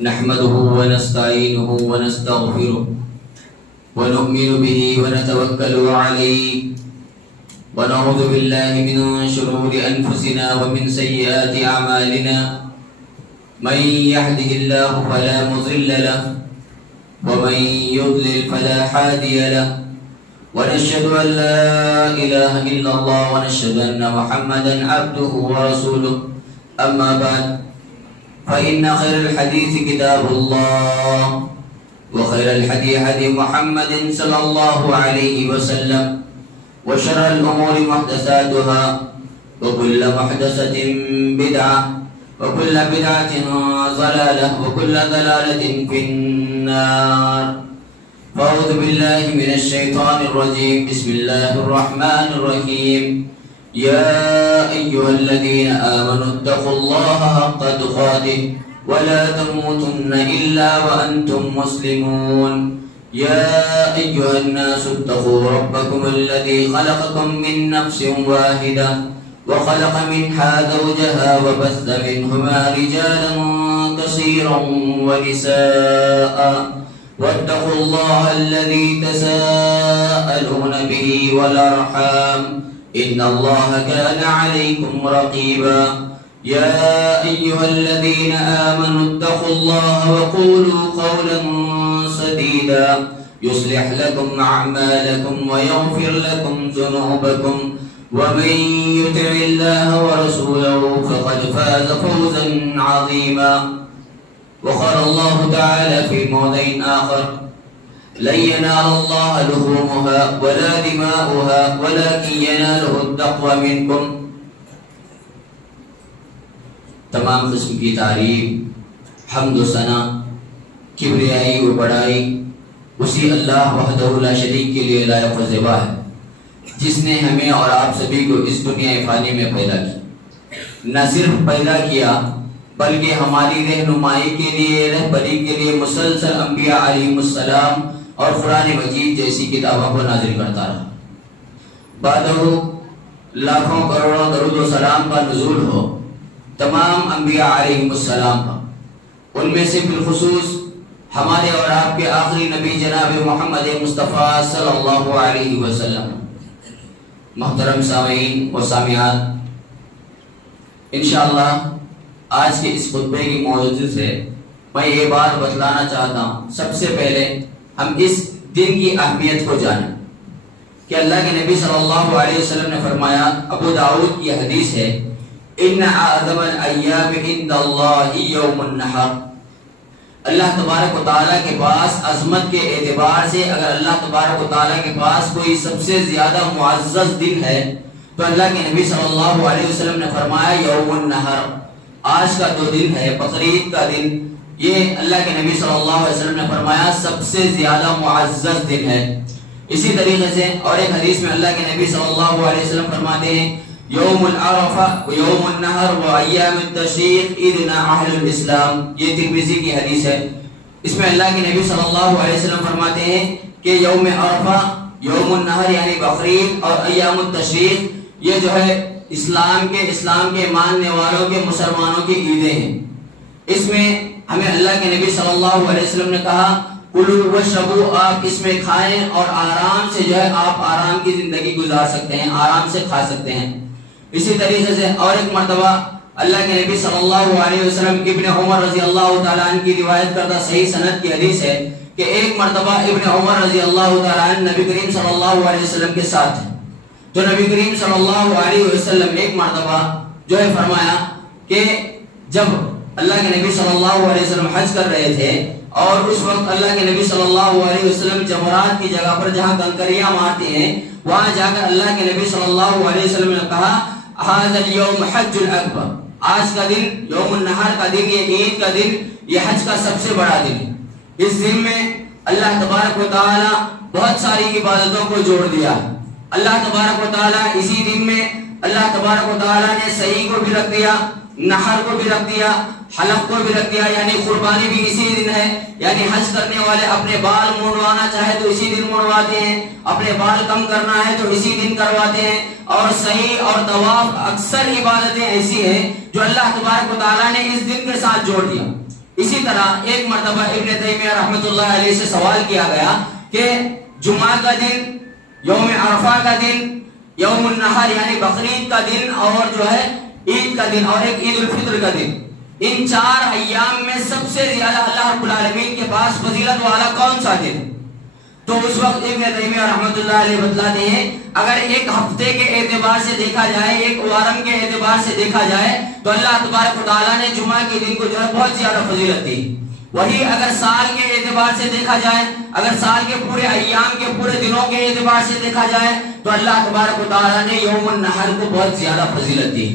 نحمده ونستعينه ونستغفره ونؤمن به ونتوكل عليه ونعوذ بالله من شرور أنفسنا ومن سيئات أعمالنا من يهده الله فلا مضل له ومن يضلل فلا هادي له ونشهد أن لا إله إلا الله ونشهد أن محمدا عبده ورسوله أما بعد فإن خير الحديث كتاب الله وخير الهدي هدي محمد صلى الله عليه وسلم وشر الأمور محدثاتها وكل محدثة بدعة وكل بدعة ضلالة وكل ضلالة في النار. فأعوذ بالله من الشيطان الرجيم. بسم الله الرحمن الرحيم. يا أيها الذين آمنوا اتقوا الله حق تقاته ولا تموتن إلا وأنتم مسلمون. يا أيها الناس اتقوا ربكم الذي خلقكم من نفس واحدة وخلق منها زوجها وبث منهما رجالا كثيرا ونساء واتقوا الله الذي تساءلون به والأرحام إن الله كان عليكم رقيبا. يا أيها الذين آمنوا اتقوا الله وقولوا قولا سديدا يصلح لكم أعمالكم ويغفر لكم ذنوبكم ومن يطع الله ورسوله فقد فاز فوزا عظيما. وقال الله تعالى في موضع آخر لن ينال الله لحومها ولا دماؤها ولكن يناله التقوى منكم. تمام قسم کی تعریف، حمد و ثنا، کبریائی و بڑائی اسی اللہ وحدہ لا شریک کے لیے لائق و زیبا ہے، جس نے ہمیں اور آپ سبھی کو اس دنیا فانی میں پیدا کیا. نہ صرف پیدا کیا بلکہ ہماری رہنمائی کے لیے، رہبری کے لیے مسلسل انبیاء علیہ السلام اور قرآن مجید جیسی کتابوں کو نازل کرتا رہا. بعدہ لاکھوں کروڑوں درود و سلام کا نزول ہو تمام انبیاء علیہ السلام کا، ان میں سے بالخصوص ہمارے اور آپ کے آخری نبی جناب محمد مصطفیٰ صلی اللہ علیہ وسلم. محترم سامعین و سامعات، انشاءاللہ آج کے اس خطبے کی موضوع سے میں یہ بات بتلانا چاہتا ہوں. سب سے پہلے ہم اس دن کی اہمیت کو جانیں کہ اللہ کے نبی صلی اللہ علیہ وسلم نے فرمایا، ابو داؤد کی حدیث ہے، ان اعظم الایام عند اللہ یوم النحر. اللہ تبارک و تعالیٰ کے پاس عظمت کے اعتبار سے اگر اللہ تبارک و تعالیٰ کے پاس کوئی سب سے زیادہ معزز دن ہے تو اللہ کے نبی صلی اللہ علیہ وسلم نے فرمایا یوم النحر. آج کا جو دن ہے بقرعید کا دن، یہ اللہ کے نبی صلی اللہ علیہ وسلم نے فرمایا سب سے زیادہ معزز دن ہے. اسی طریقے سے اور ایک حدیث میں اللہ کے نبی صلی اللہ علیہ وسلم فرماتے ہیں یوم العرفہ و یوم النحر و ایام التشریق عیدنا اہل الاسلام. یہ ترمذی کی حدیث ہے. اس میں اللہ کے نبی صلی اللہ علیہ وسلم فرماتے ہیں کہ یوم عرفہ، یوم النحر یعنی بقرعید اور ایام التشریق یہ جو ہے اسلام کے ماننے والوں کے مسلمانوں کی عیدیں ہیں. اس میں ہمیں اللہ کے نبی صلی اللہ علیہ وسلم نے کہا کلوا واشربوا، آپ اس میں کھائیں اور آرام سے جو ہے آپ آرام کی زندگی گزار سکتے ہیں، آرام سے کھا سکتے ہیں. اسی طریقے سے اور ایک مرتبہ اللہ کے نبی صلی اللہ علیہ وسلم ابن عمر رضی اللہ تعالیٰ عنہ کی روایت کردہ صحیح سند کی حدیث ہے کہ ایک مرتبہ ابن عمر رضی اللہ تعالیٰ عنہ نبی کریم صلی اللہ علیہ وسلم کے ساتھ ہیں. تو نبی کریم صلی اللہ علیہ وسلم ایک مرتبہ جو ہے فرمایا کہ جب اللہ کے نبی صلی اللہ علیہ وسلم حج کر رہے تھے اور اس وقت اللہ کے نبی صلی اللہ علیہ وسلم جمرات کی جگہ پر جہاں کنکریاں مارتے ہیں وہاں جا کر اللہ کے نبی صلی اللہ علیہ وسلم نے کہا ھذا اليوم حج الاکبر، آج کا دن یوم النحر کا دن، یہ عید کا دن، یہ حج کا سب سے بڑا دن ہے. اس دن میں اللہ تبارک و تعالی بہت ساری عبادتوں کو جوڑ دیا. اللہ تبارک و تعالی اسی دن میں اللہ تبارک و تعالی نے صحیح کو بھی رکھ دیا، نحر کو بھی رکھ دیا، حلق کو بھی رکھ دیا، یعنی قربانی بھی اسی دن ہے. یعنی حج کرنے والے اپنے بال منڈوانا چاہے تو اسی دن منڈواتے ہیں، اپنے بال کم کرنا ہے تو اسی دن کرواتے ہیں. اور صحیح اور طواف اکثر عبادتیں ایسی ہیں جو اللہ تبارک و تعالیٰ نے اس دن کے ساتھ جوڑ دیا. اسی طرح ایک مرتبہ ابن تیمیہ رحمۃ اللہ علیہ سے سوال کیا گیا کہ جمعہ کا دن، یوم عرفہ کا دن، یوم النحر یعنی بقرعید کا دن، اور جو ہے عید کا دن، اور ایک عید الفطر کا دن، ان 4 ایام میں سب سے زیادہ اللہ رب العالمین کے پاس فضیلت والا کون سا دن؟ تو اس وقت ابن تیمیہ رحمۃ اللہ علیہ بتلاتے ہیں اگر ایک ہفتے کے اعتبار سے دیکھا جائے، ایک وارم کے اعتبار سے دیکھا جائے تو اللہ تبارک و تعالیٰ نے جمعہ کے دن کو جو ہے بہت زیادہ فضیلت دی۔ وہی اگر سال کے اعتبار سے دیکھا جائے، اگر سال کے پورے ایام کے پورے دنوں کے اعتبار سے دیکھا جائے تو اللہ تبارک و تعالیٰ نے یوم النحر کو بہت زیادہ فضیلت دی۔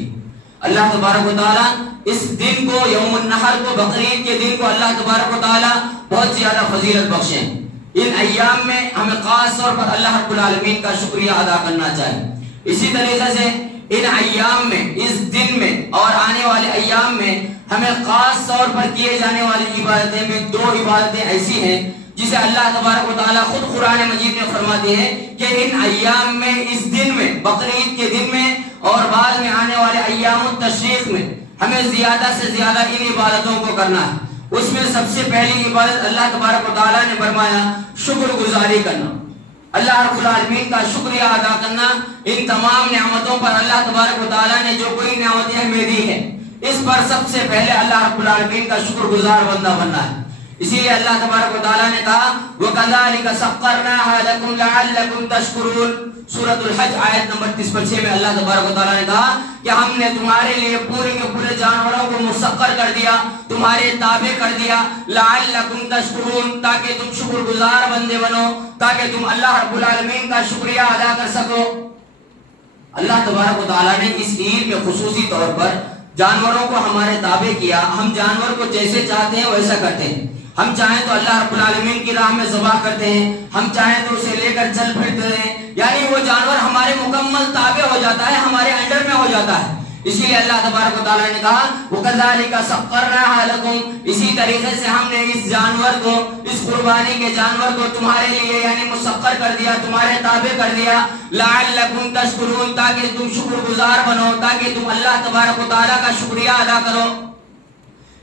اللہ تبارک و تعالیٰ اس دن کو، یوم النحر کو، بقرعید کے دن کو اللہ تبارک و تعالیٰ بہت زیادہ فضیلت بخشیں۔ ان ایام میں ہمیں خاص طور پر اللہ رب العالمین کا شکریہ ادا کرنا چاہیے۔ اسی طریقے سے ان ایام میں، اس دن میں اور آنے والے ایام میں ہمیں خاص طور پر کیے جانے والی عبادتیں میں 2 عبادتیں ایسی ہیں جسے اللہ تبارک و تعالیٰ خود قرآن مجید میں فرماتے ہیں کہ ان ایام میں، اس دن میں، بقرعید کے دن میں اور بعد میں آنے والے ایام التشریق میں ہمیں زیادہ سے زیادہ ان عبادتوں کو کرنا ہے۔ اس میں سب سے پہلی عبادت اللہ تبارک و تعالیٰ نے فرمایا شکر گزاری کرنا، اللہ رب العالمین کا شکریہ ادا کرنا۔ ان تمام نعمتوں پر اللہ تبارک و تعالیٰ نے جو کوئی نعمتیں ہمیں دی ہیں، اس پر سب سے پہلے اللہ رب العالمین کا شکر گزار بندہ بننا ہے۔ اسی لیے اللہ تبارک و تعالیٰ نے کہا وَكَذَلِكَ سَخَّرْنَاهَا لَكُمْ لَعَلَّكُمْ تَشْكُرُونَ۔ سورۃ الحج آیت نمبر 30 میں اللہ تبارک و تعالیٰ نے کہا کہ ہم نے تمہارے لیے پورے کے پورے جانوروں کو مسخر کر دیا، تمہارے تابع کر دیا، لَعَلَّكُمْ تَشْكُرُونَ، تاکہ تم شکر گزار بندے بنو، تاکہ تم اللہ رب العالمین کا شکریہ ادا کر سکو۔ اللہ تبارک و تعالیٰ نے اس عید میں خصوصی طور پر جانوروں کو ہمارے تابع کیا۔ ہم جانور کو جیسے چاہتے ہیں ویسا کرتے ہیں، ہم چاہیں تو اللہ رب العالمین کی راہ میں ذبح کرتے ہیں، ہم چاہیں تو اسے لے کر چل پھرتے ہیں، یعنی وہ جانور ہمارے مکمل تابع ہو جاتا ہے، ہمارے انڈر میں ہو جاتا ہے۔ اسی لیے اللہ تبارک و تعالیٰ نے کہا وَكَذَلِكَ سَخَّرْنَاهَا لَكُمْ، اسی طریقے سے ہم نے اس جانور کو، اس قربانی کے جانور کو تمہارے لیے یعنی مسخر کر دیا، تمہارے تابع کر دیا، لَعَلَّكُمْ تَشْكُرُونَ، تاکہ تم شکر گزار بنو، تاکہ تم اللہ تبارک و تعالیٰ کا شکریہ ادا کرو۔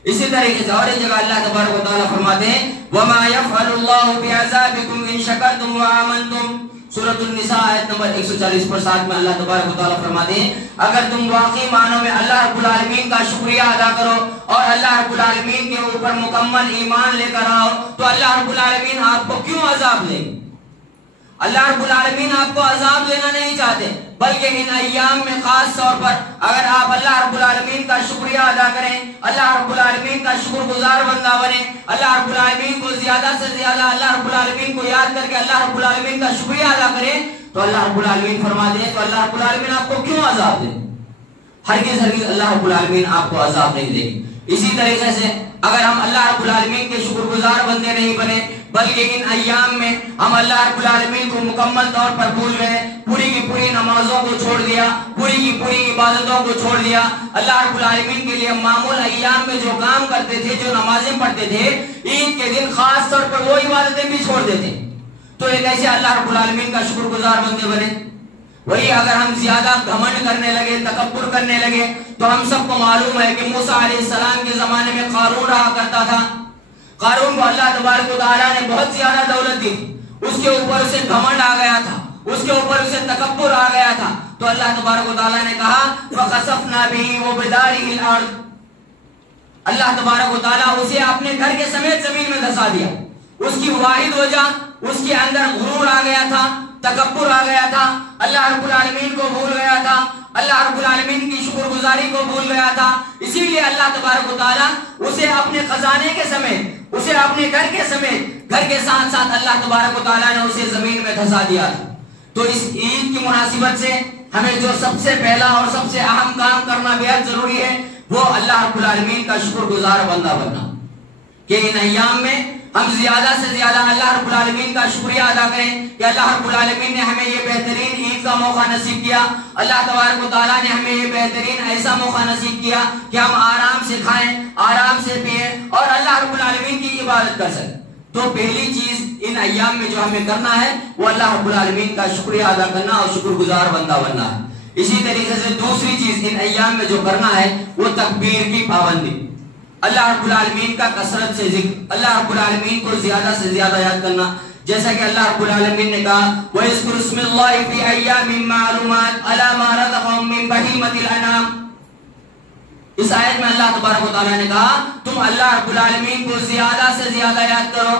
اسی طریقے سے اور ایک جگہ اللہ تبارک و تعالیٰ فرماتے ہیں وَمَا يَفْعَلُ اللَّهُ بِعَذَابِكُمْ إِن شَكَرْتُمْ وَآمَنْتُمْ۔ سورۃ النساء آیت نمبر 140 پر 7 میں اللہ تبارک و تعالیٰ فرماتے ہیں اگر تم واقعی معنوں میں اللہ رب العالمین کا شکریہ ادا کرو اور اللہ رب العالمین کے اوپر مکمل ایمان لے کر آؤ تو اللہ رب العالمین آپ کو کیوں عذاب لیں؟ اللہ رب العالمین آپ کو عذاب لینا نہیں چاہتے، بلکہ ان ایام میں خاص طور پر اگر آپ اللہ رب العالمین کا شکریہ ادا کریں، اللہ رب العالمین کا شکر گزار بندہ بنیں، اللہ رب العالمین کو زیادہ سے زیادہ اللہ رب العالمین کو یاد کر کے اللہ رب العالمین کا شکریہ ادا کریں تو اللہ رب العالمین فرماتے ہیں تو اللہ رب العالمین آپ کو کیوں عذاب دیں؟ ہرگز ہرگز اللہ رب العالمین آپ کو عذاب نہیں دے گی۔ اسی طریقے سے اگر ہم اللہ رب العالمین کے شکر گزار بندے نہیں بنے بلکہ ان ایام میں ہم اللہ رب العالمین کو مکمل طور پر بھول گئے، پوری کی پوری نمازوں کو چھوڑ دیا، پوری کی پوری عبادتوں کو چھوڑ دیا، اللہ رب العالمین کے لیے معمول ایام میں جو کام کرتے تھے، جو نمازیں پڑھتے تھے، عید کے دن خاص طور پر وہ عبادتیں بھی چھوڑ دیتے، تو یہ کیسے اللہ رب العالمین کا شکر گزار بندے بنے؟ وہی اگر ہم زیادہ گھمنڈ کرنے لگے، تکبر کرنے لگے تو ہم سب کو معلوم ہے کہ موسیٰ علیہ السلام کے زمانے میں قارون رہا کرتا تھا۔ قارون کو اللہ تبارک و تعالیٰ نے بہت زیادہ دولت دی، اس کے اوپر اسے گھمنڈ آ گیا تھا، اس کے اوپر اسے تکبر آ گیا تھا، تو اللہ تبارک و تعالیٰ نے کہا فَخَسَفْنَا بِهِ وَبِدَارِهِ الْأَرْضِ، اللہ تبارک و تعالیٰ اسے اپنے گھر کے سمیت زمین میں دھسا دیا۔ اس کی واحد وجہ اس کے اندر غرور آ گیا تھا، تکبر آ گیا تھا، اللہ رب العالمین کو بھول گیا تھا، اللہ رب العالمین کی شکر گزاری کو بھول گیا تھا، اسی لیے اللہ تبارک و تعالیٰ اسے اپنے خزانے کے سمیت، اسے اپنے گھر کے سمیت، گھر کے ساتھ ساتھ اللہ تبارک و تعالیٰ نے اسے زمین میں دھسا دیا تھا۔ تو اس عید کی مناسبت سے ہمیں جو سب سے پہلا اور سب سے اہم کام کرنا بہت ضروری ہے وہ اللہ رب العالمین کا شکر گزار بندہ بننا، کہ ان ایام میں ہم زیادہ سے زیادہ اللہ رب العالمین کا شکریہ ادا کریں کہ اللہ رب العالمین نے ہمیں یہ بہترین عید کا موقع نصیب کیا، اللہ تبارک و تعالیٰ نے ہمیں یہ بہترین ایسا موقع نصیب کیا کہ ہم آرام سے کھائیں، آرام سے پئیں اور اللہ رب العالمین کی عبادت کر سکیں۔ تو پہلی چیز ان ایام میں جو ہمیں کرنا ہے وہ اللہ رب العالمین کا شکریہ ادا کرنا اور شکر گزار بندہ بننا ہے۔ اسی طریقے سے دوسری چیز ان ایام میں جو کرنا ہے وہ تکبیر کی پابندی، اللہ رب العالمین کا کثرت سے ذکر، اللہ رب العالمین کو زیادہ سے زیادہ یاد کرنا، جیسا کہ اللہ رب العالمین نے کہا وَيَذْكُرُ اسْمَ اللَّهِ فِي أَيَّامٍ مَّعْلُومَاتٍ عَلَىٰ مَا رَزَقَهُم مِّن بَهِيمَةِ الْأَنْعَامِ۔ اس آیت میں اللہ تبارک و تعالیٰ نے کہا تم اللہ رب العالمین کو زیادہ سے زیادہ یاد کرو،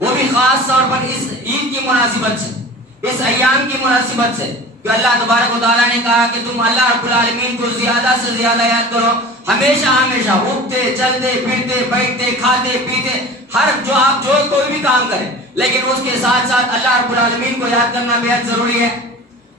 وہ بھی خاص طور پر اس عید کی مناسبت سے، اس ایام کی مناسبت سے، کہ اللہ تبارک و تعالیٰ نے کہا کہ تم اللہ رب العالمین کو زیادہ سے زیادہ یاد کرو، ہمیشہ ہمیشہ اٹھتے چلتے پھرتے بیٹھتے کھاتے پیتے ہر آپ جو کوئی بھی کام کریں، لیکن اس کے ساتھ ساتھ اللہ رب العالمین کو یاد کرنا بے حد ضروری ہے۔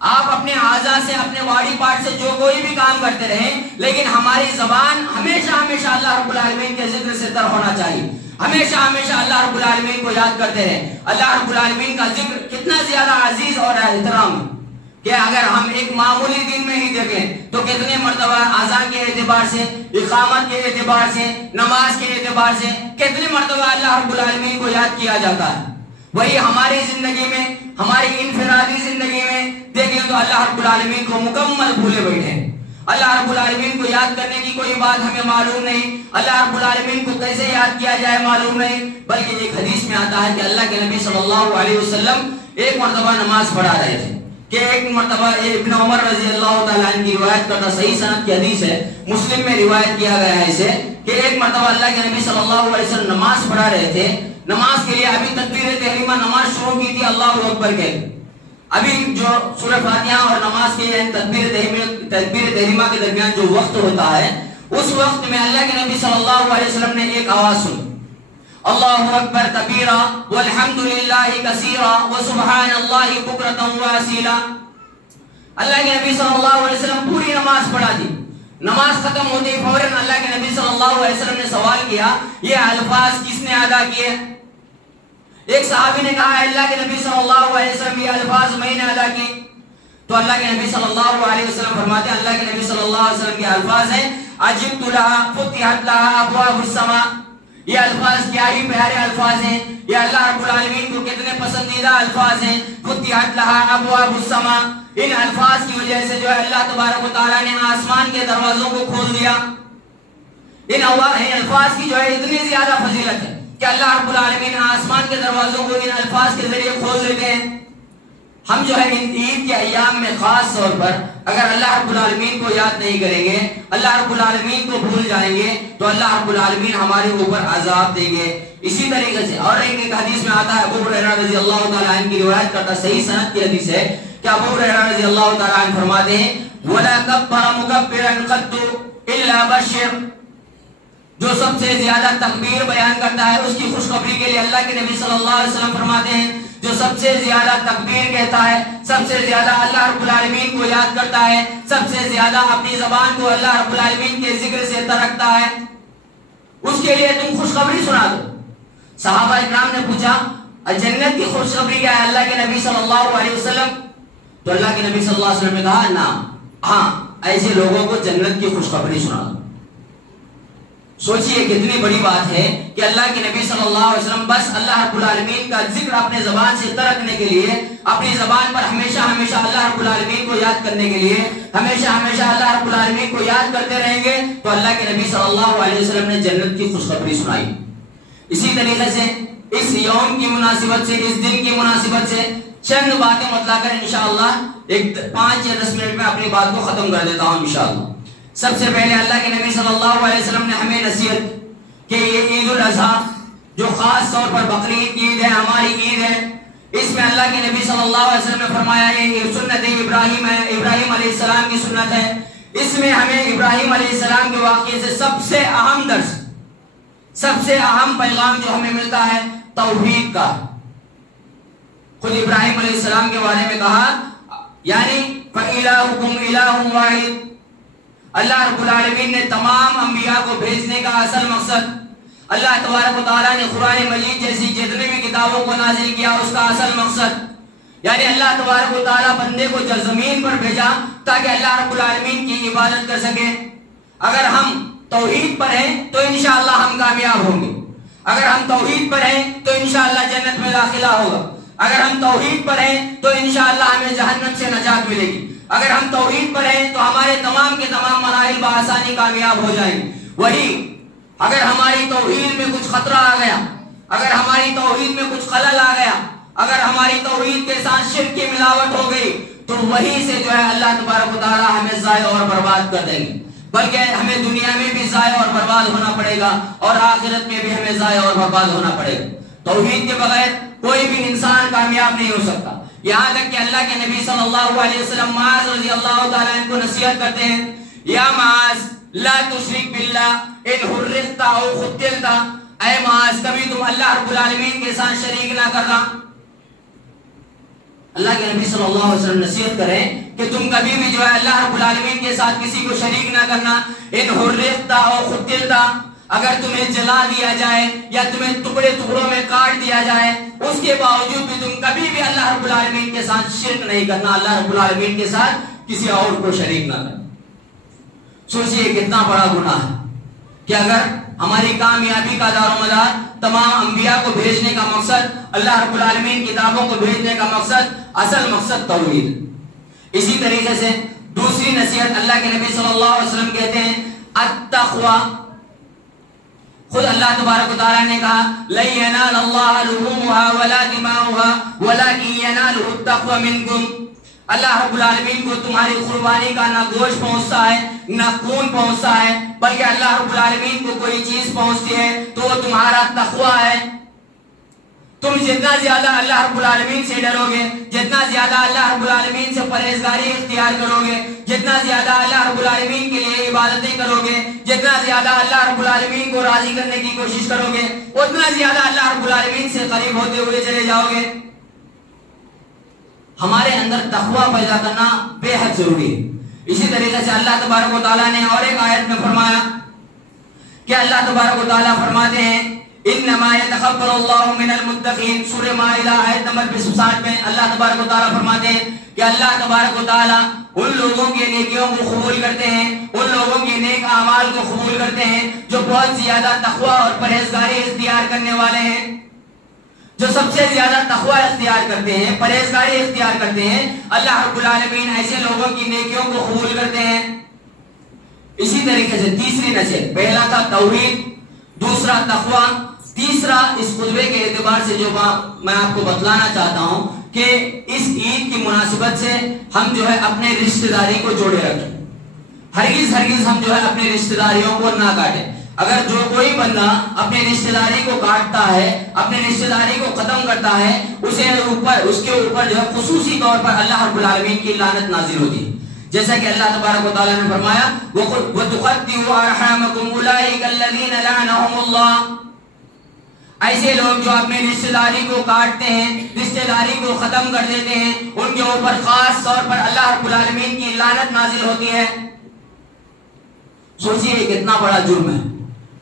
آپ اپنے اعضاء سے اپنے باڈی پارٹ سے جو کوئی بھی کام کرتے رہیں، لیکن ہماری زبان ہمیشہ ہمیشہ اللہ رب العالمین کے ذکر سے تر ہونا چاہیے، ہمیشہ ہمیشہ اللہ رب العالمین کو یاد کرتے رہیں۔ اللہ رب العالمین کا ذکر کتنا زیادہ عزیز اور احترام ہے کہ اگر ہم ایک معمولی دن میں ہی دیکھیں تو کتنے مرتبہ اذان کے اعتبار سے، اقامت کے اعتبار سے، نماز کے اعتبار سے کتنے مرتبہ اللہ رب العالمین کو یاد کیا جاتا ہے۔ وہی ہماری زندگی میں، ہماری انفرادی زندگی میں دیکھیں تو اللہ رب العالمین کو مکمل بھولے بیٹھے ہیں۔ اللہ رب العالمین کو یاد کرنے کی کوئی بات ہمیں معلوم نہیں، اللہ رب العالمین کو کیسے یاد کیا جائے معلوم نہیں، بلکہ ایک حدیث میں آتا ہے کہ اللہ کے نبی صلی اللہ علیہ وسلم ایک مرتبہ نماز پڑھا رہے تھے کہ ایک مرتبہ ابن عمر رضی اللہ تعالیٰ عنہ کی روایت کرتا، صحیح سند کی حدیث ہے، مسلم میں روایت کیا گیا ہے اسے، کہ ایک مرتبہ اللہ کے نبی صلی اللہ علیہ وسلم نماز پڑھا رہے تھے، نماز کے لیے ابھی تکبیر تحریمہ نماز شروع کی تھی اللہ اکبر کے، ابھی جو سورہ فاتحہ اور نماز کے تکبیر تحریمہ کے درمیان جو وقت ہوتا ہے، اس وقت میں اللہ کے نبی صلی اللہ علیہ وسلم نے ایک آواز سنی، اللہ اکبر کبیرا والحمد للہ کثیرا وسبحان اللہ بکرۃ واصیلا۔ اللہ کے نبی صلی اللہ علیہ وسلم پوری نماز پڑھا دی، نماز ختم ہوتے ہی فوراً اللہ کے نبی صلی اللہ علیہ وسلم نے سوال کیا یہ الفاظ کس نے ادا کیے؟ ایک صحابی نے کہا اللہ کے نبی صلی اللہ علیہ وسلم یہ الفاظ میں نے ادا کی، تو اللہ کے نبی صلی اللہ علیہ وسلم فرماتے ہیں، اللہ کے نبی صلی اللہ علیہ وسلم کے الفاظ ہیں عجبت لها فتحت لها ابواب السماء۔ یہ الفاظ کیا ہی پیارے الفاظ ہیں، یہ اللہ رب العالمین کو کتنے پسندیدہ الفاظ ہیں، فتحت لها ابواب السماء۔ ان الفاظ کی وجہ سے جو ہے اللہ تبارک و تعالیٰ نے آسمان کے دروازوں کو کھول دیا۔ ان الفاظ کی جو ہے اتنی زیادہ فضیلت ہے کہ اللہ رب العالمین آسمان کے دروازوں کو ان الفاظ کے ذریعے کھول دیتے ہیں۔ ہم جو ہے ان عید کے ایام میں خاص طور پر اگر اللہ رب العالمین کو یاد نہیں کریں گے، اللہ رب العالمین کو بھول جائیں گے تو اللہ رب العالمین ہمارے اوپر عذاب دیں گے۔ اسی طریقے سے اور ایک حدیث میں آتا ہے، ابو ہریرہ رضی اللہ تعالیٰ عنہ کی روایت کرتا، صحیح سند کی حدیث ہے کہ ابو ہریرہ رضی اللہ تعالیٰ عنہ فرماتے ہیں وَلَا كَبَّرَ مُكَبِّرًا قَدُّ إِلَّا بَشِّرْ، جو سب سے زیادہ تکبیر بیان کرتا ہے اس کی خوشخبری کے لیے اللہ کے نبی صلی اللہ علیہ وسلم فرماتے ہیں جو سب سے زیادہ تکبیر کہتا ہے، سب سے زیادہ اللہ رب العالمین کو یاد کرتا ہے، سب سے زیادہ اپنی زبان کو اللہ رب العالمین کے ذکر سے ترکتا ہے، اس کے لیے تم خوشخبری سنا دو۔ صحابہ اکرام نے پوچھا جنت کی خوشخبری کیا ہے اللہ کے نبی صلی اللہ علیہ وسلم؟ تو اللہ کے نبی صلی اللہ علیہ وسلم نے کہا نا، ہاں ایسے لوگوں کو جنت کی خوشخبری سنا دو۔ سوچئے کتنی بڑی بات ہے کہ اللہ کے نبی صلی اللہ علیہ وسلم بس اللہ رب العالمین کا ذکر اپنے زبان سے ترکنے کے لیے، اپنی زبان پر ہمیشہ ہمیشہ اللہ رب العالمین کو یاد کرنے کے لیے ہمیشہ ہمیشہ اللہ رب العالمین کو یاد کرتے رہیں گے تو اللہ کے نبی صلی اللہ علیہ وسلم نے جنت کی خوشخبری سنائی۔ اسی طریقے سے اس یوم کی مناسبت سے، اس دن کی مناسبت سے چند باتیں بتلا کر انشاءاللہ ایک 5 یا 10 منٹ میں اپنی بات کو ختم کر دیتا ہوں انشاءاللہ۔ سب سے پہلے اللہ کے نبی صلی اللہ علیہ وسلم نے ہمیں نصیحت کہ یہ عید الاضحیٰ جو خاص طور پر بقرعید کی عید ہے، ہماری عید ہے، اس میں اللہ کے نبی صلی اللہ علیہ وسلم نے فرمایا یہ سنت ابراہیم ہے، ابراہیم علیہ السلام کی سنت ہے۔ اس میں ہمیں ابراہیم علیہ السلام کے واقعے سے سب سے اہم درس، سب سے اہم پیغام جو ہمیں ملتا ہے توحید کا۔ خود ابراہیم علیہ السلام کے بارے میں کہا یعنی فَإِلَٰهُكُمْ إِلَٰهٌ وَاحِدٌ، اللہ رب العالمین نے تمام انبیاء کو بھیجنے کا اصل مقصد، اللہ تبارک و تعالیٰ نے قرآن مجید جیسی جتنی بھی کتابوں کو نازل کیا اس کا اصل مقصد یعنی اللہ تبارک و تعالیٰ بندے کو زمین پر بھیجا تاکہ اللہ رب العالمین کی عبادت کر سکے۔ اگر ہم توحید پر ہیں تو انشاءاللہ ہم کامیاب ہوں گے، اگر ہم توحید پر ہیں تو انشاءاللہ جنت میں داخلہ ہوگا، اگر ہم توحید پر ہیں تو انشاءاللہ ہمیں جہنم سے نجات ملے گی، اگر ہم توحید پر ہیں تو ہمارے تمام کے تمام مراحل بآسانی کامیاب ہو جائیں۔ وہی اگر ہماری توحید میں کچھ خطرہ آ گیا، اگر ہماری توحید میں کچھ خلل آ گیا، اگر ہماری توحید کے ساتھ شرک کی ملاوٹ ہو گئی، تو وہی سے جو ہے اللہ تبارک و تعالیٰ ہمیں ضائع اور برباد کر دیں گے، بلکہ ہمیں دنیا میں بھی ضائع اور برباد ہونا پڑے گا اور آخرت میں بھی ہمیں ضائع اور برباد ہونا پڑے گا۔ توحید کے بغیر کوئی بھی انسان کامیاب نہیں ہو سکتا۔ یہاں تک کہ اللہ کے نبی صلی اللہ علیہ وسلم معاذ رضی اللہ تعالیٰ عنہ کو نصیحت کرتے ہیں، یا معاذ لا تشرک باللہ ان حرقت او قتلت، اے معاذ کبھی تم اللہ رب العالمین کے ساتھ شریک نہ کرنا۔ اللہ کے نبی صلی اللہ علیہ وسلم نصیحت کریں کہ تم کبھی بھی جو ہے اللہ رب العالمین کے ساتھ کسی کو شریک نہ کرنا۔ ان حرقت او قتلت، اگر تمہیں جلا دیا جائے یا تمہیں ٹکڑے ٹکڑوں میں کاٹ دیا جائے، اس کے باوجود بھی تم کبھی بھی اللہ رب العالمین کے ساتھ شرک نہیں کرنا، اللہ رب العالمین کے ساتھ کسی اور کو شریک نہ کرنا۔ سوچئے کتنا بڑا گناہ ہے کہ اگر ہماری کامیابی کا دار و مدار تمام انبیاء کو بھیجنے کا مقصد، اللہ رب العالمین کتابوں کو بھیجنے کا مقصد، اصل مقصد توحید۔ اسی طریقے سے دوسری نصیحت اللہ کے نبی صلی اللہ علیہ وسلم کہتے ہیں التقوی۔ خود اللہ تبارک و تعالیٰ نے کہا لَن يَنَالَ اللَّهَ لُحُومُهَا وَلَا دِمَاؤُهَا وَلَكِن يَنَالُهُ التَّقْوَى مِنكُمْ۔ اللہ رب العالمین کو تمہاری قربانی کا نہ گوشت پہنچتا ہے نہ خون پہنچتا ہے، بلکہ اللہ رب العالمین کو کوئی چیز پہنچتی ہے تو وہ تمہارا تقوی ہے۔ تم جتنا زیادہ اللہ رب العالمین سے ڈرو گے، جتنا زیادہ اللہ رب العالمین سے پرہیزگاری اختیار کرو گے، جتنا زیادہ اللہ رب العالمین کے لیے عبادتیں کرو گے، جتنا زیادہ اللہ رب العالمین کو راضی کرنے کی کوشش کرو گے، اتنا زیادہ اللہ رب العالمین سے قریب ہوتے ہوئے چلے جاؤ گے۔ ہمارے اندر تقوی پیدا کرنا بے حد ضروری ہے۔ اسی طریقے سے اللہ تبارک و تعالیٰ نے اور ایک آیت میں فرمایا کہ اللہ تبارک و تعالیٰ فرماتے ہیں انما يتقبل الله من المتقین، سورہ مائدہ آیت نمبر 62 میں اللہ تبارک و تعالیٰ فرماتے ہیں کہ اللہ تبارک و تعالیٰ ان لوگوں کے نیکیوں کو قبول کرتے ہیں، ان لوگوں کے نیک اعمال کو قبول کرتے ہیں جو بہت زیادہ تقوی اور پرہیزگاری اختیار کرنے والے ہیں، جو سب سے زیادہ تقوی اختیار کرتے ہیں، پرہیزگاری اختیار کرتے ہیں۔ اللہ رب العالمین ایسے لوگوں کی نیکیوں کو قبول کرتے ہیں۔ اسی طریقے سے تیسری نصیحت، پہلا تھا توحید، دوسرا تقوی، تیسرا اس خطبے کے اعتبار سے جو میں آپ کو بتلانا چاہتا ہوں کہ اس عید کی مناسبت سے ہم جو ہے اپنے رشتہ داری کو جوڑے رکھیں۔ ہرگز ہم جو ہے اپنی رشتہ داریوں کو نہ کاٹیں۔ اگر جو کوئی بندہ اپنے رشتہ داری کو کاٹتا ہے، اپنے رشتہ داری کو ختم کرتا ہے، اس کے اوپر جو ہے خصوصی طور پر اللہ رب العالمین کی لعنت نازل ہوتی ہے، جیسا کہ اللہ تبارک و تعالیٰ نے فرمایا وَتُقَطِّعُوا أَرْحَامَكُمْ أُولَٰئِكَ الَّذِينَ لَعَنَهُمُ اللَّهُ۔ ایسے لوگ جو اپنے رشتہ داری کو کاٹتے ہیں، رشتہ داری کو ختم کر دیتے ہیں، ان کے اوپر خاص طور پر اللہ رب العالمین کی لعنت نازل ہوتی ہے۔ سوچئے کتنا بڑا جرم ہے،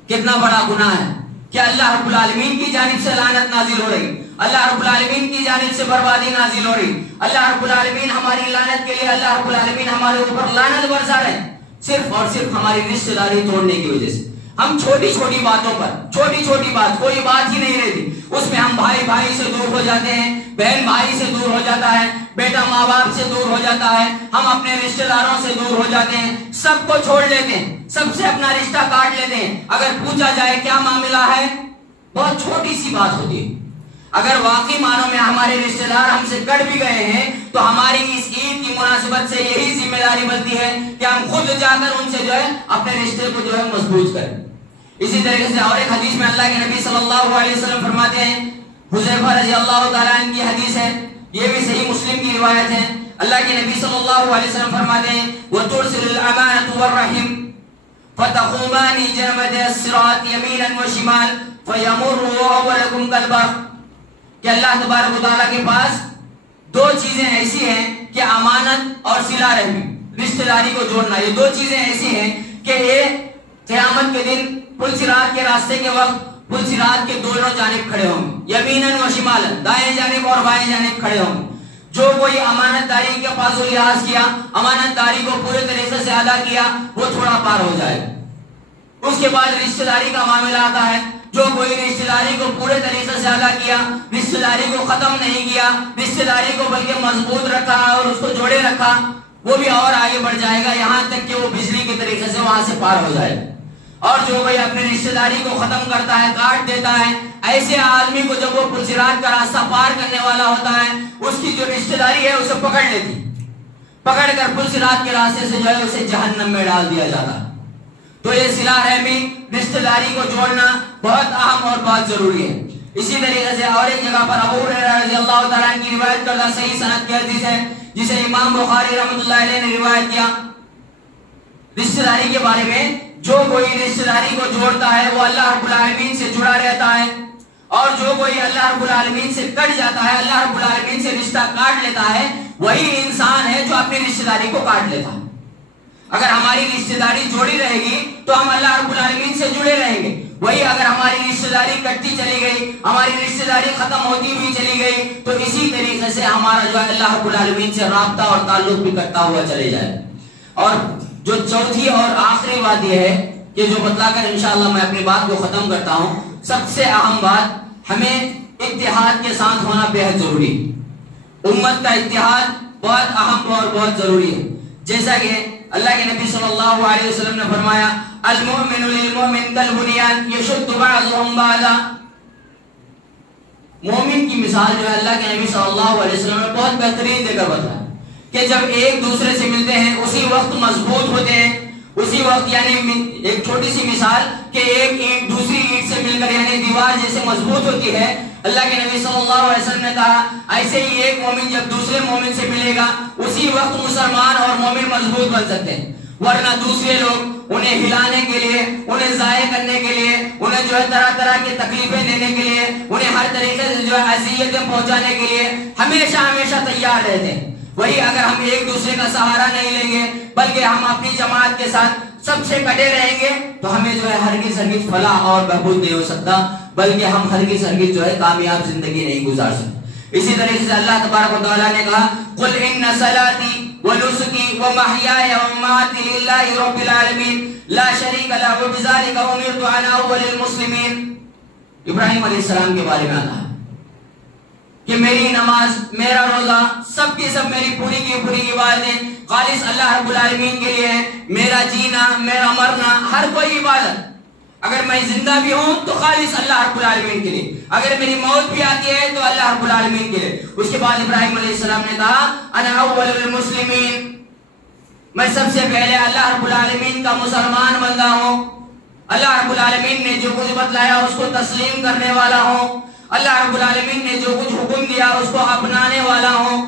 کتنا بڑا گناہ ہے کہ اللہ رب العالمین کی جانب سے لعنت نازل ہو رہی، اللہ رب العالمین کی جانب سے بربادی نازل ہو رہی، اللہ رب العالمین ہماری لعنت کے لیے، اللہ رب العالمین ہمارے اوپر لعنت برسا رہے ہیں، صرف اور صرف ہماری رشتہ داری توڑنے کی وجہ سے۔ ہم چھوٹی چھوٹی باتوں پر، چھوٹی بات، کوئی بات ہی نہیں رہتی، اس میں ہم بھائی سے دور ہو جاتے ہیں، بہن بھائی سے دور ہو جاتا ہے، بیٹا ماں باپ سے دور ہو جاتا ہے، ہم اپنے رشتہ داروں سے دور ہو جاتے ہیں، سب کو چھوڑ لیتے ہیں، سب سے اپنا رشتہ کاٹ لیتے ہیں۔ اگر پوچھا جائے کیا معاملہ ہے، بہت چھوٹی سی بات ہوتی ہے۔ اگر واقعی معنوں میں ہمارے رشتہ دار ہم سے کٹ بھی گئے ہیں تو ہماری اس عید کی مناسبت سے یہی ذمہ داری بنتی ہے کہ ہم خود جا کر ان سے جو ہے اپنے رشتے کو جو ہے مضبوط کریں۔ اسی طریقے سے اور ایک حدیث میں اللہ کے نبی صلی اللہ علیہ وسلم فرماتے ہیں، حذیفہ رضی اللہ تعالیٰ عنہ کی حدیث ہے، یہ بھی صحیح مسلم کی روایت ہے، اللہ کے نبی صلی اللہ علیہ وسلم فرماتے ہیں وَتُرْسِلُ الْأَمَانَةُ وَالرَّحِمُ فَتَقُومَانِ جَنَبَتَيِ الصِّرَاطِ يَمِينًا وَشِمَالًا فَيَمُرُّ أَوَّلُكُمْ كَالْبَرْقِ، کہ اللہ تبارک و تعالیٰ کے پاس دو چیزیں ایسی ہیں کہ امانت اور صلہ رحمی، رشتہ داری کو جوڑنا، یہ دو چیزیں ایسی ہیں کہ یہ قیامت کے دن پل صراط کے راستے کے وقت پل صراط کے دونوں جانب کھڑے ہوں گے، یمیناً و شمالاً، دائیں جانب اور بائیں جانب کھڑے ہوں گے۔ جو کوئی امانت داری کے پاس و لحاظ کیا، امانت داری کو پورے طریقے سے ادا کیا، وہ تھوڑا پار ہو جائے گا۔ اس کے بعد رشتہ داری کا معاملہ آتا ہے، جو کوئی رشتہ داری کو پورے طریقے سے ادا کیا، رشتہ داری کو ختم نہیں کیا، رشتہ داری کو بلکہ مضبوط رکھا اور اس کو جوڑے رکھا، وہ بھی اور آگے بڑھ جائے گا، یہاں تک کہ وہ بجلی کے طریقے سے وہاں سے پار ہو جائے گا۔ اور جو کوئی اپنی رشتہ داری کو ختم کرتا ہے، کاٹ دیتا ہے، ایسے آدمی کو جب وہ پلسرات کا راستہ پار کرنے والا ہوتا ہے، اس کی جو رشتہ داری ہے اسے پکڑ لیتی، پکڑ کر پلسرات کے راستے سے جو ہے اسے جہنم میں ڈال دیا جاتا ہے۔ تو یہ صلہ رحمی، رشتہ داری کو جوڑنا بہت اہم اور بہت ضروری ہے۔ اسی طریقے سے اور ایک جگہ پر ابو ہریرہ رضی اللہ تعالیٰ عنہ کی روایت کردہ صحیح سند کی حدیث ہے جسے امام بخاری رحمۃ اللہ علیہ نے روایت کیا، رشتہ داری کے بارے میں، جو کوئی رشتہ داری کو جوڑتا ہے وہ اللہ رب العالمین سے جڑا رہتا ہے، اور جو کوئی اللہ رب العالمین سے کٹ جاتا ہے، اللہ رب العالمین سے رشتہ کاٹ لیتا ہے، وہی انسان ہے جو اپنی رشتہ داری کو کاٹ لیتا ہے۔ اگر ہماری رشتہ داری جوڑی رہے گی تو ہم اللہ رب العالمین سے جڑے رہیں گے، وہی اگر ہماری رشتہ داری کٹتی چلی گئی، ہماری رشتہ داری ختم ہوتی ہوئی چلی گئی، تو اسی طریقے سے ہمارا جو ہے اللہ رب العالمین سے رابطہ اور تعلق بھی کٹتا ہوا چلے جائے۔ اور جو چوتھی اور آخری بات یہ ہے کہ جو بتلا کر انشاءاللہ میں اپنی بات کو ختم کرتا ہوں، سب سے اہم بات، ہمیں اتحاد کے ساتھ ہونا بہت ضروری، امت کا اتحاد بہت اہم اور بہت ضروری ہے۔ جیسا کہ اللہ کے نبی صلی اللہ علیہ وسلم نے فرمایا، المؤمن للمؤمن کالبنیان یشد بعضهم بعضا۔ مومن کی مثال جو ہے اللہ کے نبی صلی اللہ علیہ وسلم نے بہت بہترین دے کر بتایا کہ جب ایک دوسرے سے ملتے ہیں اسی وقت مضبوط ہوتے ہیں، اسی وقت، یعنی ایک چھوٹی سی مثال کہ ایک اینٹ دوسری اینٹ سے مل کر یعنی دیوار جیسے مضبوط ہوتی ہے، اللہ کے نبی صلی اللہ علیہ وسلم نے کہا ایسے ہی ایک مومن جب دوسرے مومن سے ملے گا اسی وقت مسلمان اور مومن مضبوط بن سکتے ہیں، ورنہ دوسرے لوگ انہیں ہلانے کے لیے، انہیں ضائع کرنے کے لیے، انہیں جو ہے طرح طرح کی تکلیفیں دینے کے لیے، انہیں ہر طریقے سے جو ہے اذیتیں پہنچانے کے لیے ہمیشہ تیار رہتے ہیں۔ وہی اگر ہم ایک دوسرے کا سہارا نہیں لیں گے بلکہ ہم اپنی جماعت کے ساتھ سب سے کٹے رہیں گے تو ہمیں جو ہے ہرگز فلاح اور بہبود نہیں ہو سکتا، بلکہ ہم ہرگز جو ہے کامیاب زندگی نہیں گزار سکتے۔ اسی طریقے سے اللہ تبارک و تعالیٰ نے کہا، قل ان صلاتی ونسکی ومحیای ومماتی للہ رب العالمین لا شریک لہ وبذلک امرت انا اول المسلمین۔ ابراہیم علیہ السلام کے بارے میں آتا ہے کہ میری نماز، میرا روزہ، سب کی سب میری پوری کی پوری عبادتیں خالص اللہ رب العالمین کے لیے، میرا جینا، میرا مرنا، ہر کوئی عبادت اگر میں زندہ بھی ہوں تو خالص اللہ رب العالمین کے لیے، اگر میری موت بھی آتی ہے تو اللہ رب العالمین کے لیے۔ اس کے بعد ابراہیم علیہ السلام نے کہا انا اول المسلمین، میں سب سے پہلے اللہ رب العالمین کا مسلمان بندہ ہوں، اللہ رب العالمین نے جو کچھ بتلایا اس کو تسلیم کرنے والا ہوں، اللہ رب العالمین نے جو کچھ حکم دیا اس کو اپنانے والا ہوں۔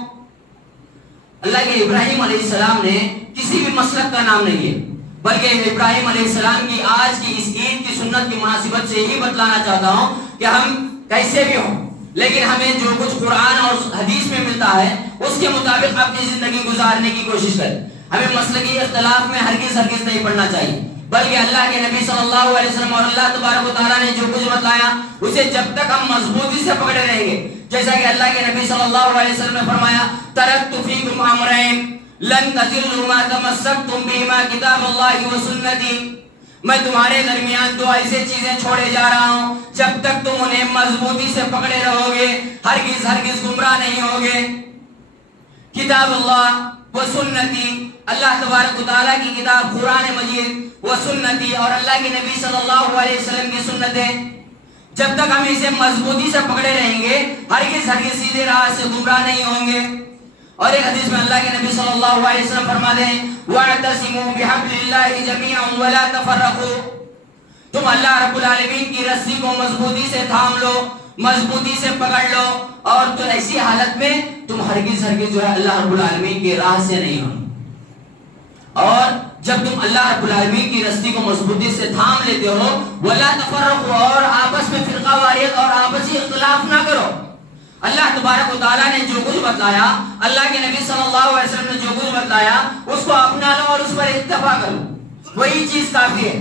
اللہ کے ابراہیم علیہ السلام نے کسی بھی مسلک کا نام نہیں لیا، بلکہ ابراہیم علیہ السلام کی آج کی اس عید کی سنت کی مناسبت سے یہی بتلانا چاہتا ہوں کہ ہم کیسے بھی ہوں لیکن ہمیں جو کچھ قرآن اور حدیث میں ملتا ہے اس کے مطابق اپنی زندگی گزارنے کی کوشش کریں۔ ہمیں مسلکی اختلاف میں ہرگز نہیں پڑنا چاہیے، بلکہ اللہ کے نبی صلی اللہ علیہ وسلم اور اللہ تبارک و تعالیٰ نے جو کچھ بتلایا اسے جب تک ہم مضبوطی سے پکڑے رہیں گے، جیسا کہ اللہ کے نبی صلی اللہ علیہ وسلم نے فرمایا، ترکت فیکم امرین لن تضلوا ما تمسکتم بہما کتاب اللہ و سنتی، میں تمہارے درمیان دو ایسے چیزیں چھوڑے جا رہا ہوں جب تک تم انہیں مضبوطی سے پکڑے رہو گے ہرگز گمراہ نہیں ہوگے، کتاب اللہ و سنتی، اللہ تبارک و تعالیٰ کی کتاب قرآن مجید، و سنتی اور اللہ کے نبی صلی اللہ علیہ وسلم کی سنتیں، جب تک ہم اسے مضبوطی سے پکڑے رہیں گے ہرگز سیدھے راہ سے گمراہ نہیں ہوں گے۔ اور ایک حدیث میں اللہ کے نبی صلی اللہ علیہ وسلم فرماتے ہیں، وَاعْتَصِمُوا بِحَبْلِ اللَّهِ جَمِيعًا وَلَا تَفَرَّقُوا، تم اللہ رب العالمین کی رسی کو مضبوطی سے تھام لو، مضبوطی سے پکڑ لو، اور تو ایسی حالت میں تم ہرگز جو ہے اللہ رب العالمین کی راہ سے نہیں ہو۔ اور جب تم اللہ رب العالمین کی رسی کو مضبوطی سے تھام لیتے ہو، وَلَا تَفَرَّقُوا، اور آپس میں فرقہ واریت اور آپسی اختلاف نہ کرو۔ اللہ تبارک و تعالیٰ نے جو کچھ بتلایا، اللہ کے نبی صلی اللہ علیہ وسلم نے جو کچھ بتلایا اس کو اپنا لو اور اس پر اتفاق کرو، وہی چیز کافی ہے،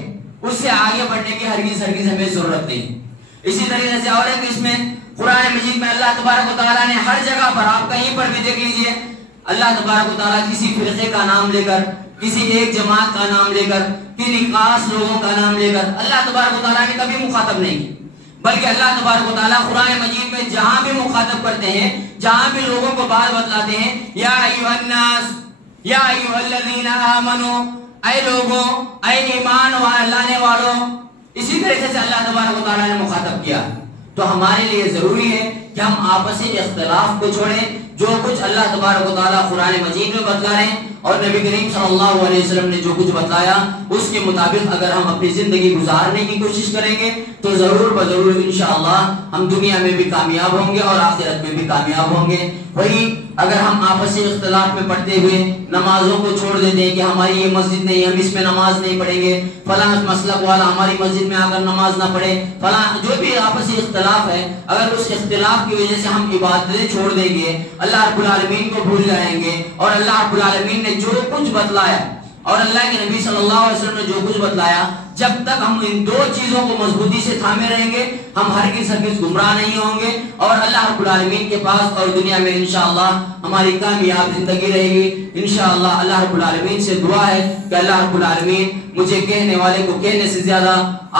اس سے آگے بڑھنے کی ہرگز ہمیں ضرورت نہیں۔ اسی طریقے سے اور ایک اس میں قرآن مجید میں اللہ تبارک و تعالیٰ نے ہر جگہ پر، آپ کہیں پر بھی دیکھ لیجئے، اللہ تبارک و تعالیٰ کسی فرقے کا نام لے کر، کسی ایک جماعت کا نام لے کر، کسی خاص لوگوں کا نام لے کر اللہ تبارک و تعالیٰ نے کبھی مخاطب نہیں کیا، بلکہ اللہ تبارک و تعالیٰ قرآن مجید میں جہاں بھی مخاطب کرتے ہیں، جہاں بھی لوگوں کو بات بتلاتے ہیں، یا ایھا الناس، یا ایھا الذین آمنوا، اے لوگوں، اے ایمان لانے والوں، اسی طریقے سے اللہ تبارک و تعالیٰ نے مخاطب کیا. تو ہمارے لیے ضروری ہے کہ ہم آپسی اختلاف کو چھوڑیں. جو کچھ اللہ تبارک و تعالیٰ قرآن مجید میں بتلا رہے ہیں اور نبی کریم صلی اللہ علیہ وسلم نے جو کچھ بتلایا اس کے مطابق اگر ہم اپنی زندگی گزارنے کی کوشش کریں گے تو ضرور بضرور انشاءاللہ ہم دنیا میں بھی کامیاب ہوں گے اور آخرت میں بھی کامیاب ہوں گے. وہی اگر ہم آپسی اختلاف میں پڑھتے ہوئے نمازوں کو چھوڑ دیتے ہیں کہ ہماری یہ مسجد نہیں، ہم اس میں نماز نہیں پڑھیں گے، فلاں مسلک والا ہماری مسجد میں آ کر نماز نہ پڑھے، فلاں جو بھی آپسی اختلاف ہے، اگر اس اختلاف کی وجہ سے ہم عبادتیں چھوڑ دیں گے، اللہ رب العالمین کو بھول جائیں گے، اور اللہ رب العالمین نے جو کچھ بتلایا اور اللہ کے نبی صلی اللہ علیہ وسلم نے جو کچھ بتلایا، جب تک ہم ان دو چیزوں کو مضبوطی سے تھامے رہیں گے ہم ہرگز گمراہ نہیں ہوں گے، اور اللہ رب العالمین کے پاس اور دنیا میں انشاءاللہ ہماری کامیاب زندگی رہے گی. انشاءاللہ اللہ رب العالمین سے دعا ہے کہ اللہ رب العالمین مجھے کہنے والے کو کہنے سے زیادہ،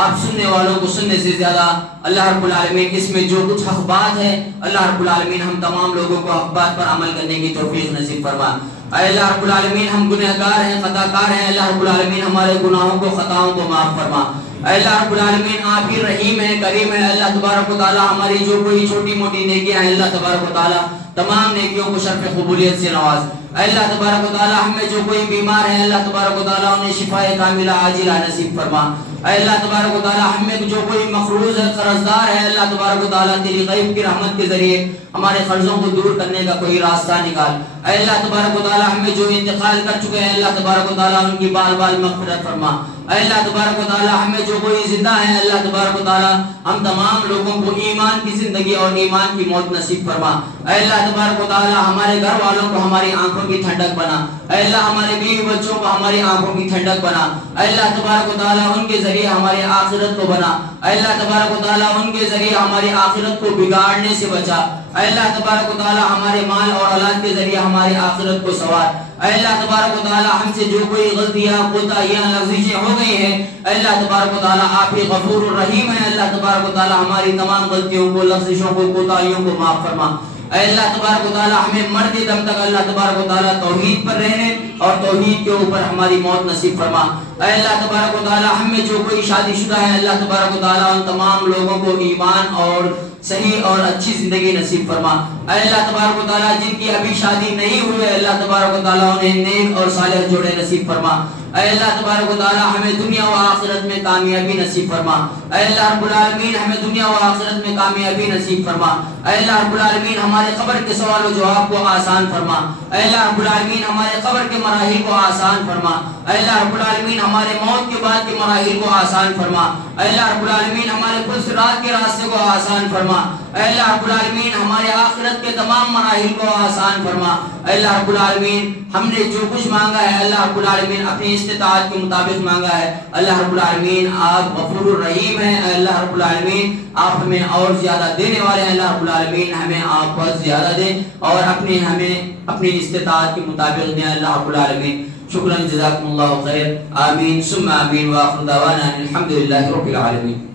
آپ سننے والوں کو سننے سے زیادہ، اللہ رب العالمین اس میں جو کچھ حق بات ہے اللہ رب العالمین ہم تمام لوگوں کو حق بات پر عمل کرنے کی توفیق نصیب فرما. اے اللہ رب العالمین ہم گنہگار ہیں، خطا کار ہیں، اللہ رب العالمین ہمارے گناہوں کو خطاؤں کو معاف فرما. اے اللہ رب العالمین آپ ہی رحیم ہے، کریم ہے. اللہ تبارک و تعالی ہماری جو کوئی چھوٹی موٹی نیکیاں ہیں اللہ تبارک و تعالی تمام نیکیوں کو شرف قبولیت سے نواز. اے اللہ تبارک و تعالی ہم میں جو کوئی بیمار ہے اللہ تبارک و تعالی انہیں شفاء کاملہ عاجلہ نصیب فرما. اے اللہ تبارک و تعالی ہم میں جو کوئی مقروض ہے، قرض دار ہے، اللہ تبارک و تعالی تیری غیب کی رحمت کے ذریعے ہمارے قرضوں کو دور کرنے کا کوئی راستہ نکال. اے اللہ تبارک و تعالی ہم میں جو انتقال کر چکے ہیں اللہ تبارک و تعالی ان کی بال بال مغفرت فرما. اے اللہ تبارک و تعالی ہم میں جو کوئی زندہ ہے اللہ تبارک و تعالی ہم تمام لوگوں کو ایمان کی زندگی اور ایمان کی موت نصیب فرما. اے اللہ تبارک و تعالی ہمارے گھر والوں کو ہماری آنکھوں کی ٹھنڈک بنا. اے اللہ ہمارے بیوی بچوں کو ہماری آنکھوں کی ٹھنڈک بنا. اے اللہ تبارک و تعالی ان کے ذریعے ہماری آخرت کو بنا. اے اللہ تبارک و تعالی ان کے ذریعے ہماری آخرت کو بگاڑنے سے بچا. اے اللہ تبارک و تعالی ہمارے مال اور اولاد کے ذریعے ہماری آخرت کو سنوار. اے اللہ تبارک و تعالی ہم سے جو کوئی غلطیاں کوتاہیاں لغزشیں ہو گئی ہیں اے اللہ تبارک و تعالی آپ ہی غفور الرحیم ہیں. اللہ تبارک و تعالی ہماری تمام غلطیوں کو، لغزشوں کو، کوتاہیوں کو معاف فرما. اے اللہ تبارک و تعالی ہمیں مرتے دم تک اللہ تبارک و تعالی توحید پر رہنے اور توحید کے اوپر ہماری موت نصیب فرما. اے اللہ تبارک و تعالی ہم میں جو کوئی شادی شدہ ہے اللہ تبارک و تعالی ان تمام لوگوں کو ایمان اور صحیح اور اچھی زندگی نصیب فرما. اے اللہ تبارک و تعالی جن کی ابھی شادی نہیں ہوئی ہے اللہ تبارک و تعالی انہیں نیک اور صالح جوڑے نصیب فرما. اے اللہ تبارک و تعالی ہمیں دنیا و آخرت میں کامیابی نصیب فرما. اے اللہ رب العالمین ہمیں دنیا و آخرت میں کامیابی نصیب فرما. اے اللہ رب العالمین ہمارے قبر کے سوال و جواب کو آسان فرما. اے اللہ رب العالمین ہمارے قبر کے مراحل کو آسان فرما. اے اللہ رب العالمین ہمارے موت کے بعد کے مراحل کو آسان فرما. اے اللہ رب العالمین ہمارے پل صراط کے راستے کو آسان فرما. اے اللہ رب العالمین ہمارے آخرت کے تمام مراحل کو آسان فرما. اے اللہ رب العالمین ہم نے جو کچھ مانگا ہے اللہ رب العالمین اپنی استطاعت کے مطابق مانگا ہے. اللہ رب العالمین آپ غفور الرحیم ہیں. اے اللہ رب العالمین آپ ہمیں اور زیادہ دینے والے ہیں. اللہ رب العالمین ہمیں آپ بہت زیادہ دیں اور ہمیں اپنی استطاعت کے مطابق دیں. اللہ رب العالمین شکرا جزاکم اللہ خیر. آمین ثم آمین. وآخر دعوانا الحمدللہ رب العالمین.